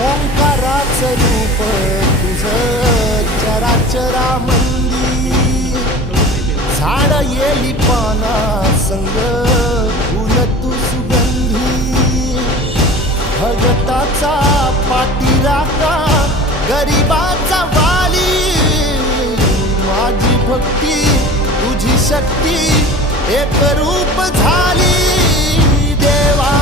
ओंकाराचं रूप तुझं चराचरामंदी, झाड येली पाना संग फुल तू सुगंधी, भगताचा पाठीराखा गरिबाचा वाली, माझी भक्ती तुझी शक्ती एक रूप झाली देवा।